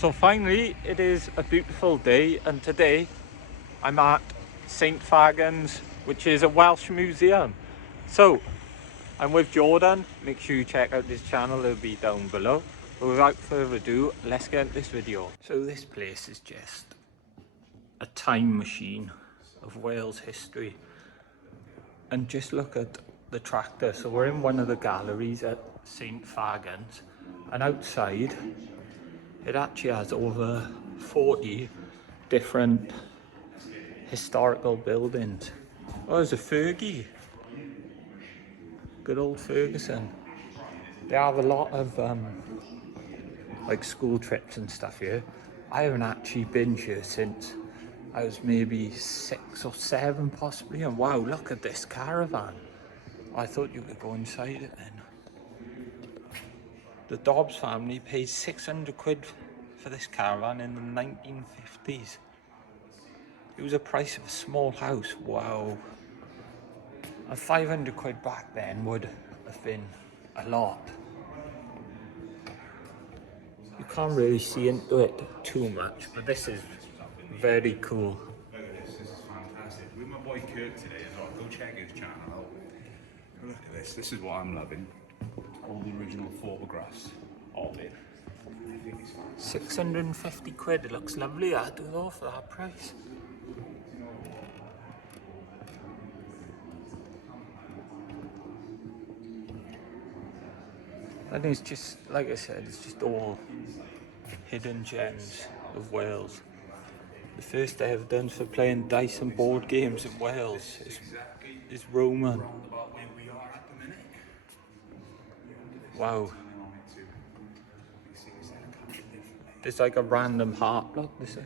So finally, it is a beautiful day, and today I'm at St. Fagans, which is a Welsh museum. So I'm with Jordan. Make sure you check out his channel, it'll be down below. But without further ado, let's get into this video. So this place is just a time machine of Wales history. And just look at the tractor. So we're in one of the galleries at St. Fagans, and outside it actually has over 40 different historical buildings. Oh, there's a Fergie. Good old Ferguson. They have a lot of like school trips and stuff here. I haven't actually been here since I was maybe 6 or 7 possibly, and wow, look at this caravan. I thought you could go inside it then. The Dobbs family paid 600 quid for this caravan in the 1950s. It was the price of a small house, wow. And 500 quid back then would have been a lot. You can't really see into it too much, but this is very cool. Look at this is fantastic. With my boy Kirk today as well, go check his channel out. Look at this is what I'm loving. All the original photographs of it. I think it's fantastic. 650 quid, it looks lovely, I'd do it all for that price. And it's just, like I said, it's just all hidden gems of Wales. The first evidence for playing dice and board games in Wales is Roman. Wow. There's like a random heart, look, there's like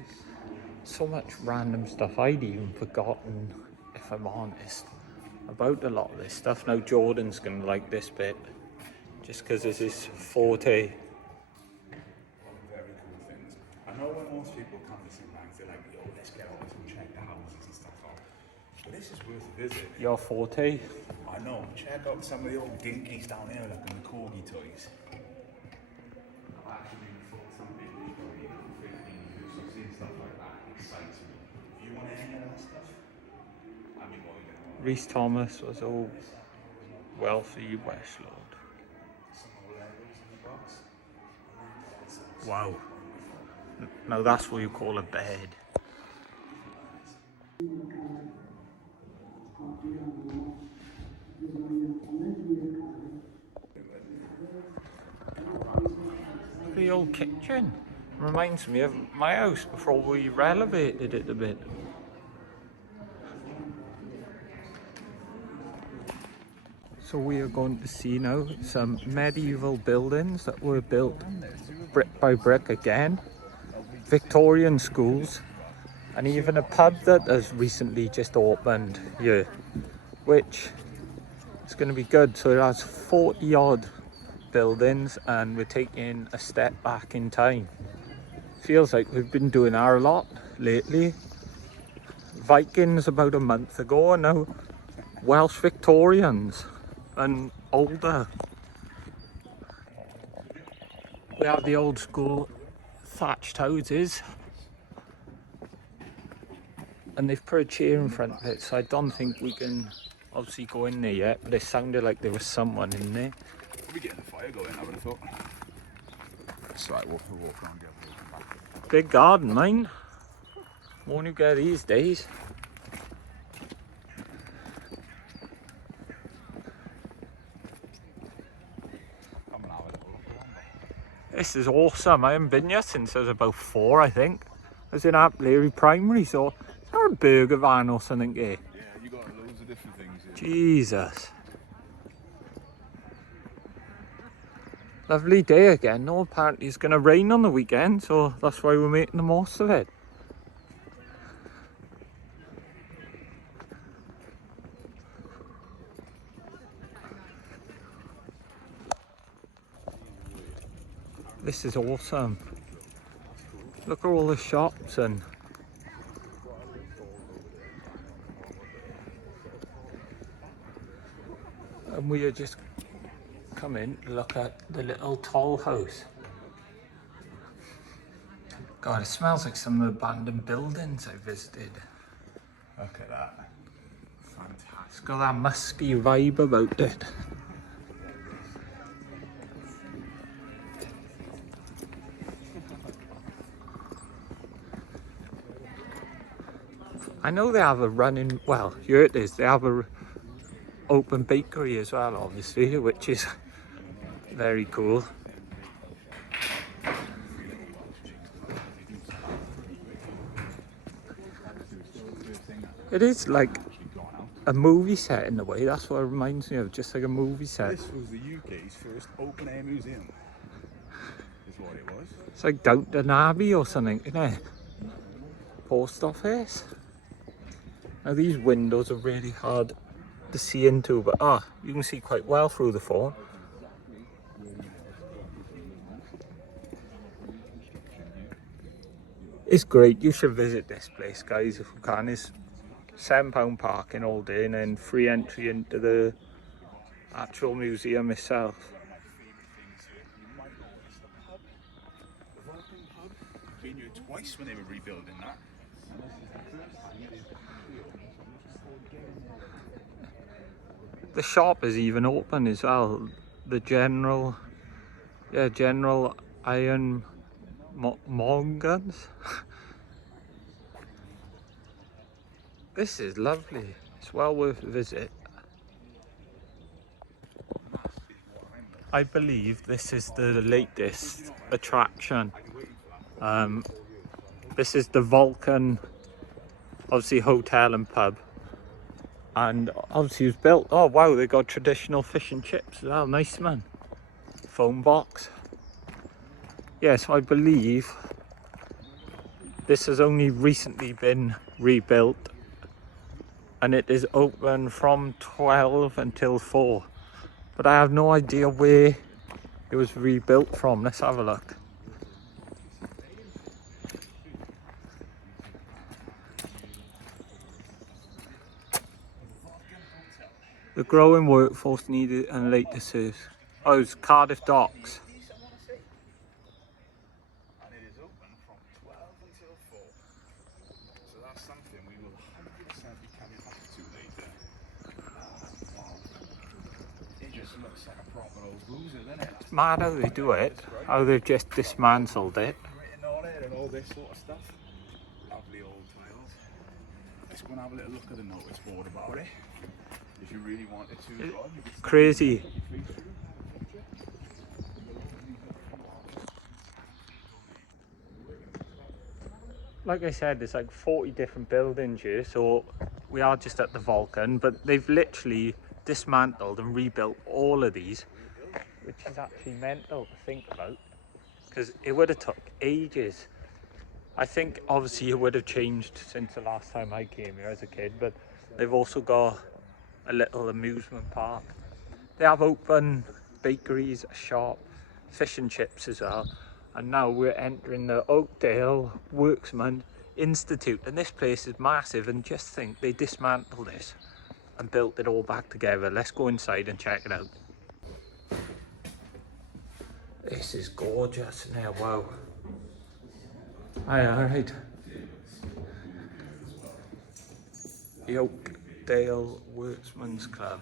so much random stuff I'd even forgotten, if I'm honest, about a lot of this stuff. Now Jordan's gonna like this bit, just because it's his forte. Very cool things. I know when most people come to St. Fagans, they're like, yo, let's get all this and check the houses and stuff out. But this is worth a visit. Your forte? I know. Check out some of the old dinkies down here, like the corgi toys. I've actually been thought some people for 15 years, so seeing stuff like that excites me. If you want any of that stuff, I'd be more than Rhys Thomas was a wealthy Welsh lord. some old Legos in the box. Wow. Now that's what you call a bed. The old kitchen reminds me of my house before we renovated it a bit. So we are going to see now some medieval buildings that were built brick by brick again, Victorian schools, and even a pub that has recently just opened here, which is going to be good. So it has 40 odd buildings, and we're taking a step back in time. Feels like we've been doing our lot lately. Vikings about a month ago, and now Welsh Victorians and older. We have the old school thatched houses, and they've put a chair in front of it, so I don't think we can obviously go in there yet, but it sounded like there was someone in there. We're getting the fire going, I would have thought. That's right, we'll walk around, get back. Big garden, mine. More than you get these days. This is awesome. I haven't been here since I was about 4, I think. I was in Larry Primary, so is there a burger van or something here? Yeah, you got loads of different things here. Jesus. Lovely day again. No, apparently it's going to rain on the weekend, so that's why we're making the most of it. This is awesome. Look at all the shops and we are just come in to look at the little toll house. God, it smells like some of the abandoned buildings I visited. Look at that. Fantastic. It's got that musky vibe about it. I know they have a running, well, here it is, they have a open bakery as well, obviously, which is very cool. It is like a movie set in a way, that's what it reminds me of, just like a movie set. This was the UK's first open air museum, is what it was. It's like Downton Abbey or something, isn't it? Post office. Now these windows are really hard to see into, but you can see quite well through the phone. It's great, you should visit this place, guys, if you can. It's £7 parking all day and then free entry into the actual museum itself. The Welcome Pub. Been here twice when they were rebuilding that. The shop is even open as well. The General Iron Morgans. This is lovely. It's well worth a visit. I believe this is the latest attraction. This is the Vulcan, obviously hotel and pub. And obviously it was built, oh wow, they got traditional fish and chips as well, nice man. Phone box. Yes, I believe this has only recently been rebuilt and it is open from 12 until 4. But I have no idea where it was rebuilt from. Let's have a look. The growing workforce needed and later serves. Oh, it's Cardiff Docks. And it is open from 12 until 4. So that's something we will 100% be coming back to later. It just looks like a proper old boozer, doesn't it? It's mad how they do it, how they've just dismantled it. Written on it and all this sort of stuff. Lovely old tiles. Let's go and have a little look at the notice board about it. If you really wanted to, you could Crazy. Like I said, there's like 40 different buildings here, so we are just at the Vulcan, but they've literally dismantled and rebuilt all of these, which is actually mental to think about, because it would have took ages. I think obviously it would have changed since the last time I came here as a kid, but they've also got a little amusement park. They have open bakeries, a shop, fish and chips as well. And now we're entering the Oakdale Worksman Institute. And this place is massive, and just think they dismantled this and built it all back together. Let's go inside and check it out. This is gorgeous now, wow. Hi, alright. The Oakdale Worksman's Club.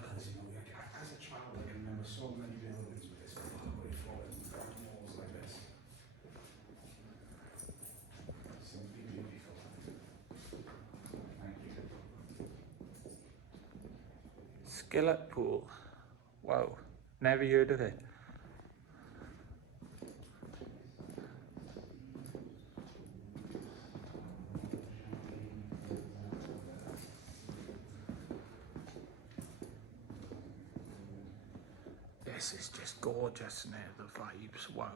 Skillet pool. Wow, never heard of it. This is just gorgeous now, the vibes, wow.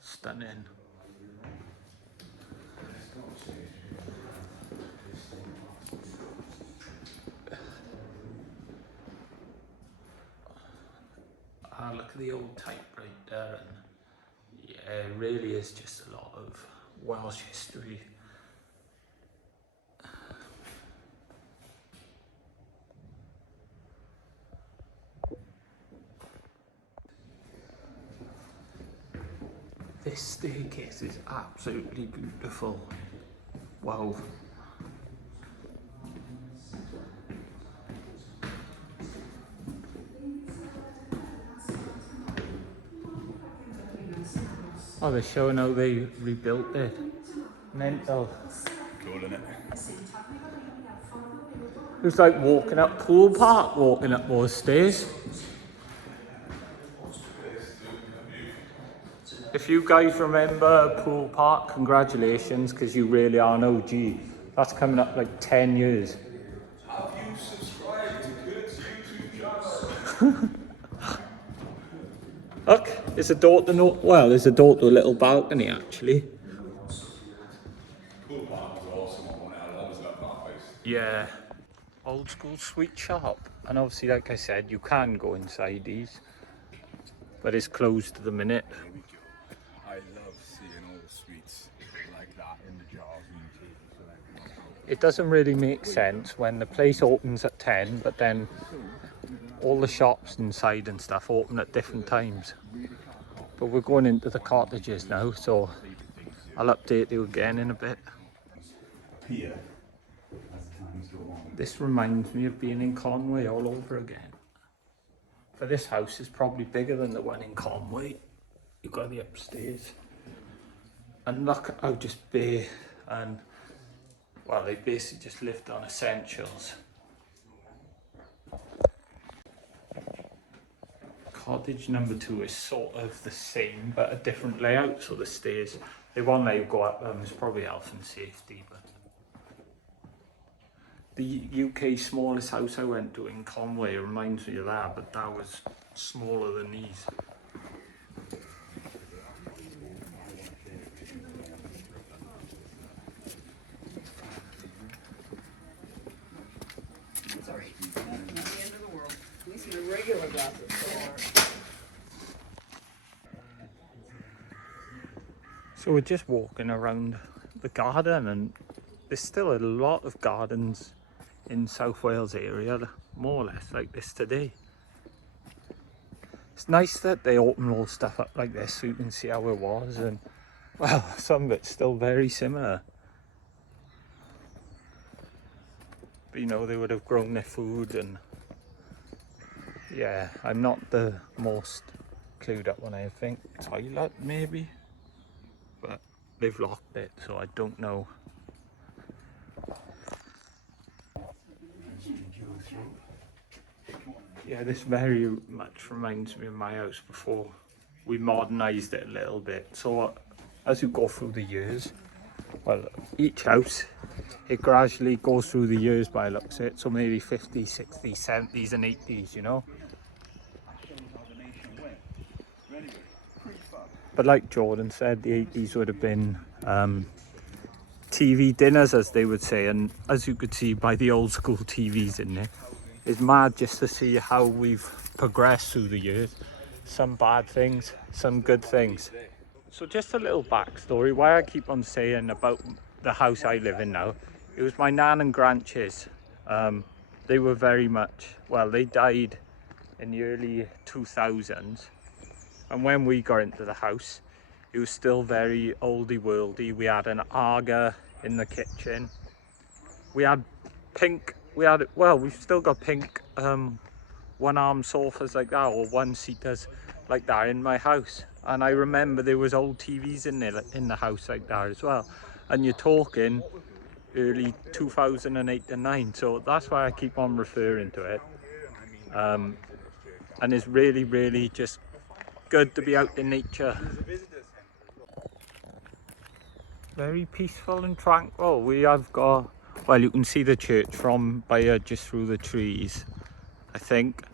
Stunning. Look at the old typewriter, and yeah, it really is just a lot of Welsh history. This staircase is absolutely beautiful. Wow. Oh, they're showing how they rebuilt it. Mental. Cool, isn't it? It was like walking up Pool Park, walking up those stairs. If you guys remember Pool Park, congratulations, because you really are an OG. That's coming up like 10 years. Have you subscribed to Kurt's YouTube channel? Look, there's a door to there's a door to a little balcony actually. Cool Park was awesome. I always loved that place. Yeah. Old school sweet shop. And obviously, like I said, you can go inside these, but it's closed at the minute. Here we go. I love seeing all the sweets like that in the jars and tables. It doesn't really make sense when the place opens at 10, but then all the shops inside and stuff open at different times. But we're going into the cottages now, so I'll update you again in a bit. Here. This reminds me of being in Conway all over again. But this house is probably bigger than the one in Conway. You've got the upstairs. And look how just bare and, well, they basically just lived on essentials. Cottage number 2 is sort of the same, but a different layout. So the stairs, they won't let you go up them. It's probably health and safety, but the UK's smallest house I went to in Conway reminds me of that, but that was smaller than these. Sorry. Not the end of the world. At least in a regular glasses. So we're just walking around the garden, and there's still a lot of gardens in South Wales area, more or less like this today. It's nice that they open all stuff up like this so you can see how it was, and well, some of it's still very similar. But you know, they would have grown their food, and yeah, I'm not the most clued up when I think toilet maybe, but they've locked it, so I don't know. Yeah, this very much reminds me of my house before we modernised it a little bit. So as you go through the years, well, each house, it gradually goes through the years by looks of it. So maybe 50s, 60s, 70s and 80s, you know. But like Jordan said, the 80s would have been TV dinners, as they would say. And as you could see by the old school TVs in there, it's mad just to see how we've progressed through the years. Some bad things, some good things. So just a little backstory, why I keep on saying about the house I live in now. It was my nan and grandchids. They were very much, well, they died in the early 2000s. And when we got into the house, it was still very oldie worldy. We had an Aga in the kitchen. We had pink, we've still got pink one-arm sofas like that, or one-seaters like that in my house. And I remember there was old TVs in there, in the house like that as well. And you're talking early 2008 and 9, so that's why I keep on referring to it. And it's really, really just good to be out in nature. Very peaceful and tranquil. We have got, well, you can see the church from by just through the trees, I think.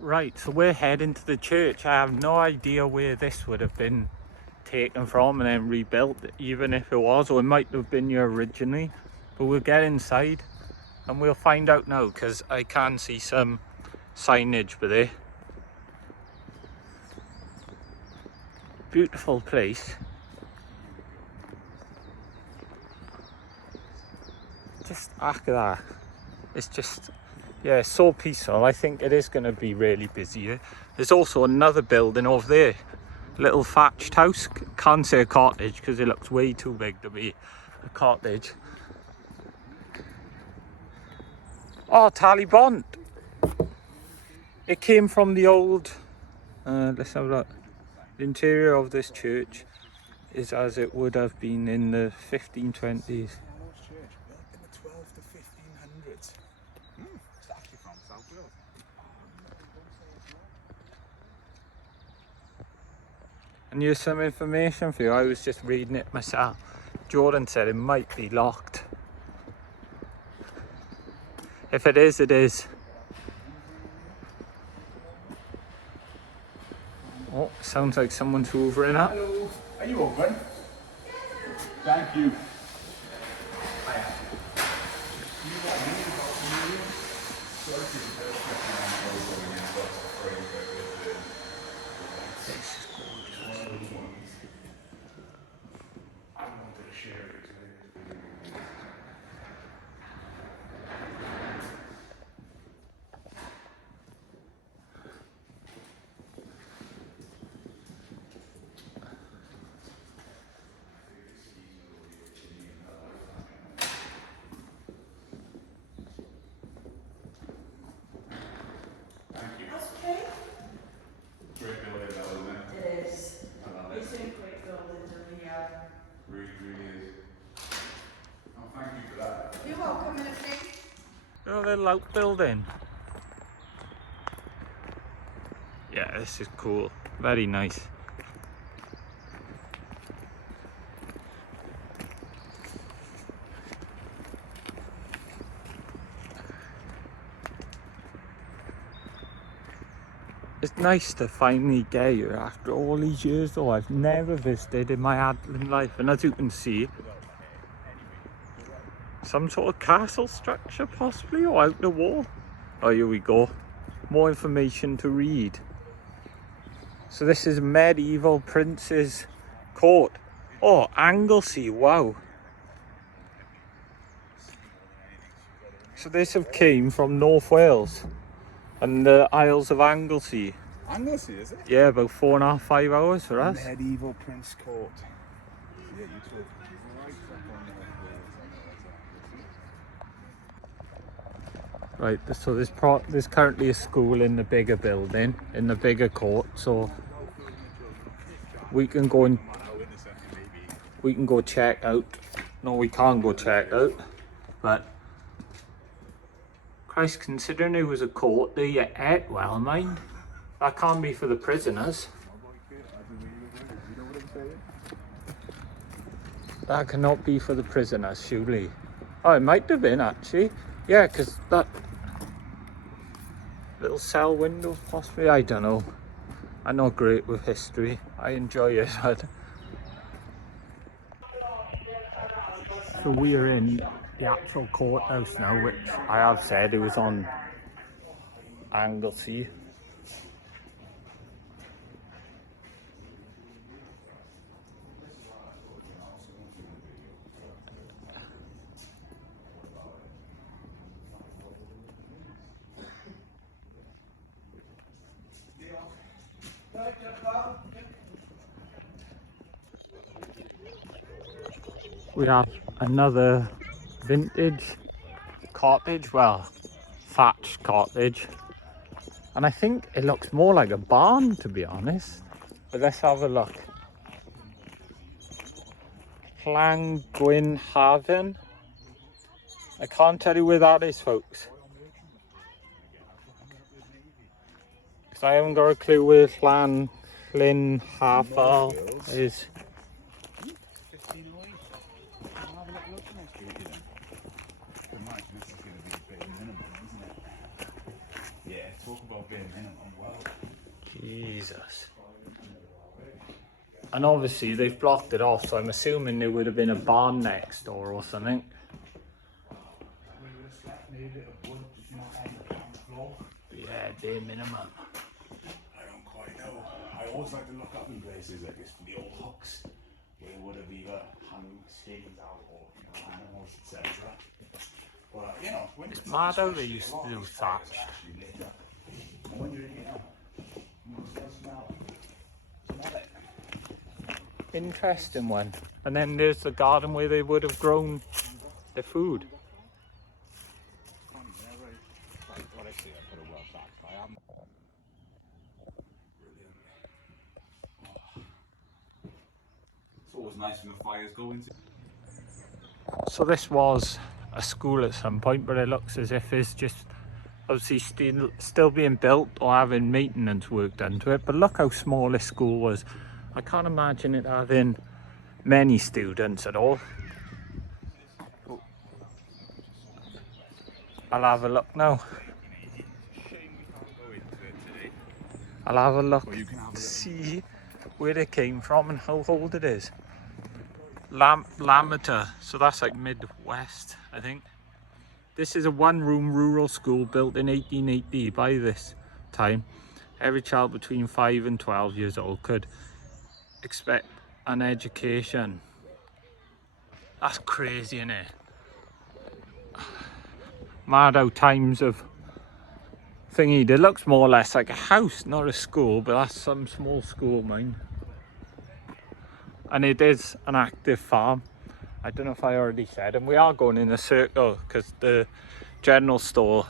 Right, so we're heading to the church. I have no idea where this would have been taken from and then rebuilt, even if it was, or it might have been here originally. But we'll get inside and we'll find out now, because I can see some signage for there. Beautiful place. Just look at that. It's just Yeah, it's so peaceful. I think it is going to be really busy here. There's also another building over there. Little thatched house. Can't say a cottage because it looks way too big to be a cottage. Oh, Talibont. It came from the old... let's have a look. The interior of this church is as it would have been in the 1520s. Church built in the 12 to 1500s. It's actually from South Wales. And here's some information for you. I was just reading it myself. Jordan said it might be locked. If it is, it is. Oh, sounds like someone's hoovering up. Hello. Are you open? Thank you. Oh, little outbuilding. Yeah, this is cool. Very nice. It's nice to finally get here after all these years though. I've never visited in my adult life, and as you can see, some sort of castle structure possibly, or out the wall. Oh, here we go. More information to read. So this is medieval Prince's Court. Oh, Anglesey, wow. So this have came from North Wales and the Isles of Anglesey. Anglesey, is it? Yeah, about 4.5, 5 hours for us. Medieval Prince Court. Yeah, you told me. Right, so there's currently a school in the bigger building, in the bigger court, so we can go check out. No, we can't go check out, but Christ, considering it was a court there, you ate well, mind. That can't be for the prisoners. That cannot be for the prisoners, surely. Oh, it might have been actually. Yeah, because that little cell window possibly, I don't know. I'm not great with history. I enjoy it, but... So we're in the actual courthouse now, which I have said it was on Anglesey. We have another vintage cottage, well, thatched cottage, and I think it looks more like a barn, to be honest. But let's have a look. Llangwynhaven. I can't tell you where that is, folks, because I haven't got a clue where Llangwynhaven is. Jesus. And obviously they've blocked it off, so I'm assuming there would have been a barn next door or something. Yeah, bare minimum. I don't quite know. I always like to look up in places like this for the old hooks where would have either hung skins out or animals, etc. But, you know, when It's mad how they used to do thatch. when you're in here, you still smell it. Interesting one. And then there's the garden where they would have grown their food. Like what I say, I put a Welsh accent. I am. It's always nice when the fires go into. So this was a school at some point, but it looks as if it's just obviously still being built or having maintenance work done to it. But look how small this school was. I can't imagine it having many students at all. I'll have a look now. I'll have a look to see where it came from and how old it is. Lamata, so that's like Midwest, I think. This is a one-room rural school built in 1880. By this time, every child between 5 and 12 years old could expect an education. That's crazy, isn't it? Mad how times of thingy. It looks more or less like a house, not a school, but that's some small school, mine. And it is an active farm. I don't know if I already said, and we are going in a circle because the general store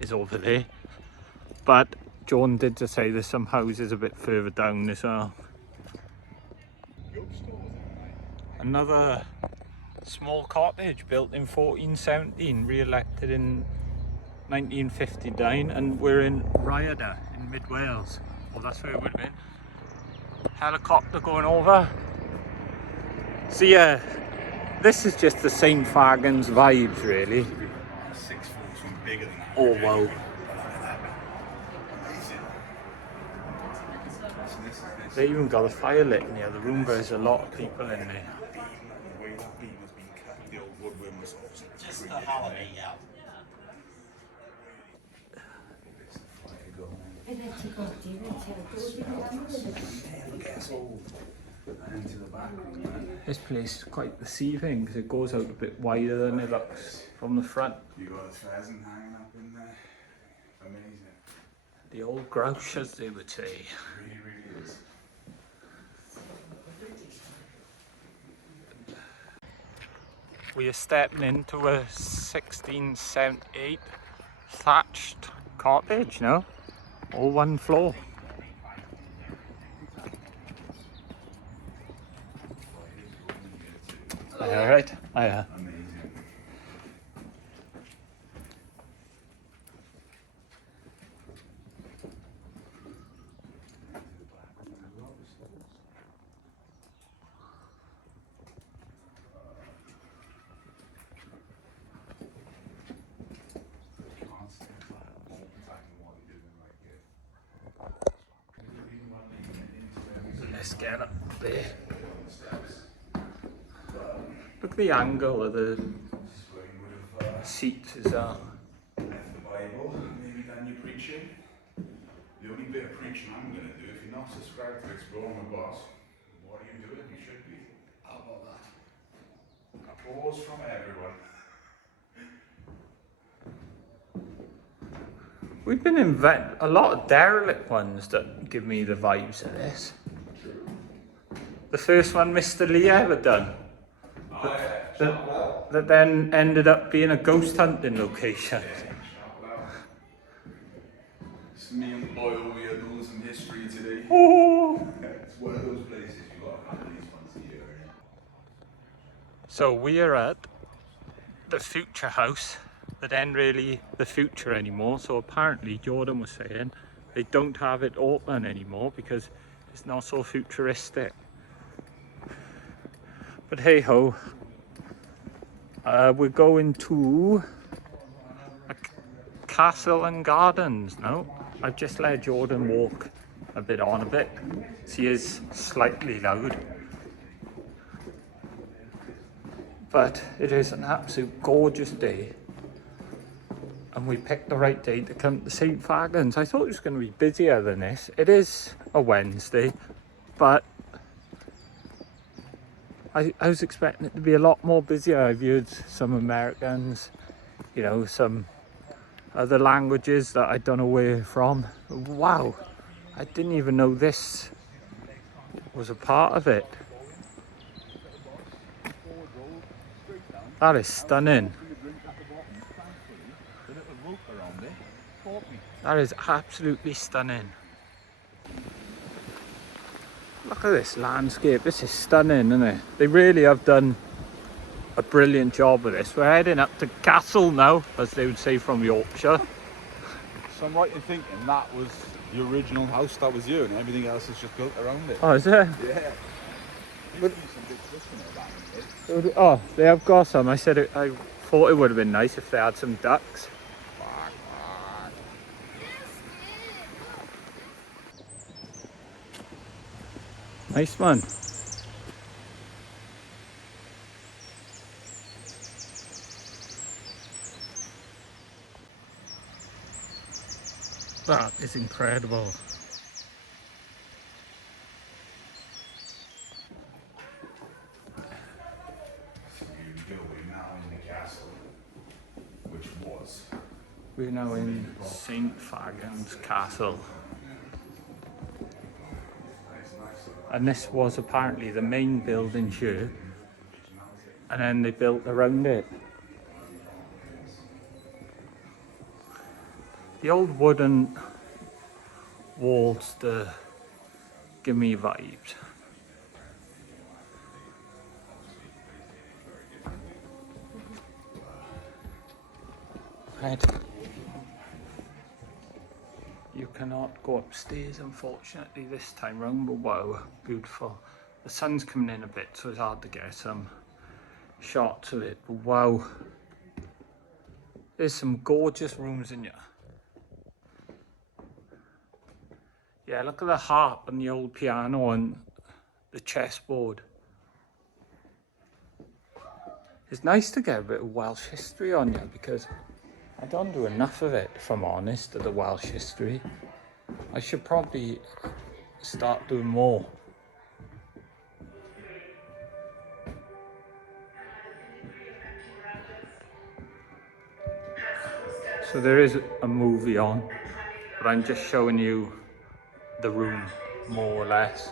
is over there. But John did just say there's some houses a bit further down as well. Another small cottage built in 1417, re-elected in 1959, and we're in Rhyadr in mid Wales. Well, that's where it would have been. Helicopter going over. So yeah, this is just the St. Fagans vibes, really. 6 foot, some bigger than that. Oh wow. They even got a fire lit in the other room, but there's a lot of people in there. The way that beam has been cut, the old woodworm was Just the holiday, yeah. into the back room, man. This place is quite deceiving because it goes out a bit wider than it looks from the front. You got a pheasant hanging up in there. Amazing. The old grouch, as they would say. Really, really is. We are stepping into a 1678 thatched cottage, no? All one floor. Alright, Amazing. let's get up there. Look at the angle of the seats as well. Left the Bible, maybe done your preaching. The only bit of preaching I'm going to do, if you're not subscribed to Explore My Boss, what are you doing? You should be. How about that? Applause from everyone. We've been in a lot of derelict ones that give me the vibes of this. The first one Mr. Lee ever done. That then ended up being a ghost hunting location. It's me and Boyle, we are doing some history today. Oh. It's one of those places you got to have these once a year. So we are at the future house that ain't really the future anymore. So apparently Jordan was saying they don't have it open anymore because it's not so futuristic. But hey ho, we're going to a castle and gardens now. I've just let Jordan walk a bit on a bit. She is slightly loud. But it is an absolute gorgeous day. And we picked the right day to come to St. Fagans. I thought it was going to be busier than this. It is a Wednesday, but I was expecting it to be a lot more busier. I've heard some Americans you know, some other languages that I don't know where from. Wow, I didn't even know this was a part of it. That is stunning. That is absolutely stunning. Look at this landscape. This is stunning, isn't it? They really have done a brilliant job with this. We're heading up to Castle now, as they would say from Yorkshire. So I'm right in thinking that was the original house that was here, and everything else is just built around it. Oh, is it? Yeah. But, Some big fish in there back in the day. oh, they have got some. I said I thought it would have been nice if they had some ducks. Nice man. That is incredible. Here we go, we're now in the castle, which was. We're now in St. Fagans Castle. And this was apparently the main building here, and then they built around it. The old wooden walls to give me vibes. Right. You cannot go upstairs, unfortunately, this time round, but wow, beautiful. The sun's coming in a bit, so it's hard to get some shots of it, but wow. There's some gorgeous rooms in here. Yeah, look at the harp and the old piano and the chessboard. It's nice to get a bit of Welsh history on you, because I don't do enough of it, if I'm honest, of the Welsh history. I should probably start doing more. So there is a movie on, but I'm just showing you the room, more or less.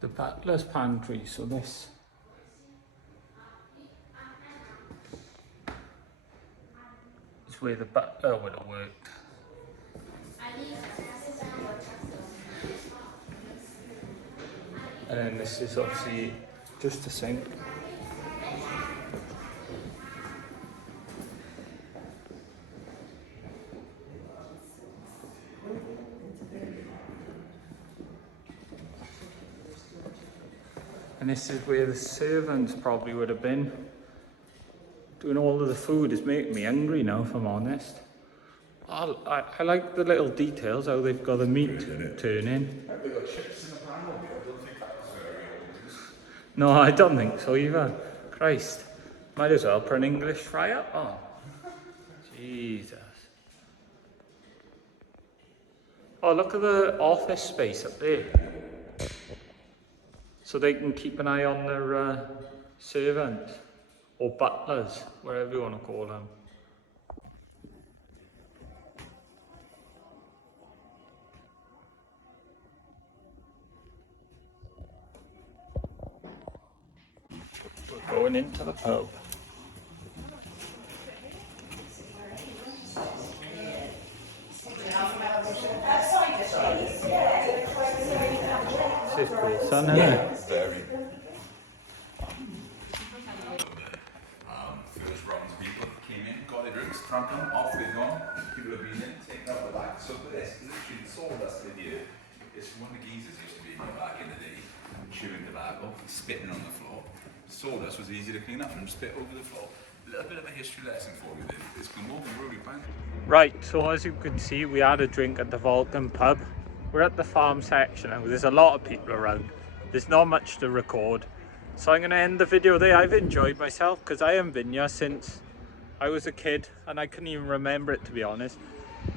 The butler's pantry, so this is where the butler would have worked. And then this is obviously just a sink. And this is where the servants probably would have been. Doing all of the food is making me hungry now, if I'm honest. I like the little details, how they've got the meat turning. Have they got chips in the pan? I don't think that was very old. No, I don't think so either. Christ. Might as well put an English fry up on. Jesus. Oh, look at the office space up there. So they can keep an eye on their servants, or butlers, whatever you want to call them. We're going into the pub. This is cool, son, isn't it? Very. First rounds of people came in, got their drinks, drank them, off they've gone. People have been in, taken out the back. So for this, literally the sawdust video is from when the geezers used to be in here back in the day, chewing tobacco, spitting on the floor. Sawdust was easy to clean up and spit over the floor. A little bit of a history lesson for you there. It's been moving really fine. Right, so as you can see, we had a drink at the Vulcan pub. We're at the farm section now. There's a lot of people around. There's not much to record. So I'm going to end the video there. I've enjoyed myself because I haven't been here since I was a kid and I couldn't even remember it, to be honest.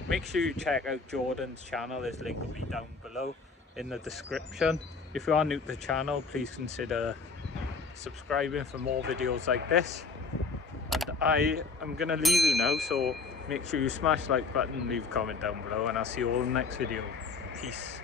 make sure you check out Jordan's channel. His link will be down below in the description. If you are new to the channel, please consider subscribing for more videos like this. And I am gonna leave you now, so make sure you smash the like button, leave a comment down below, and I'll see you all in the next video. Peace.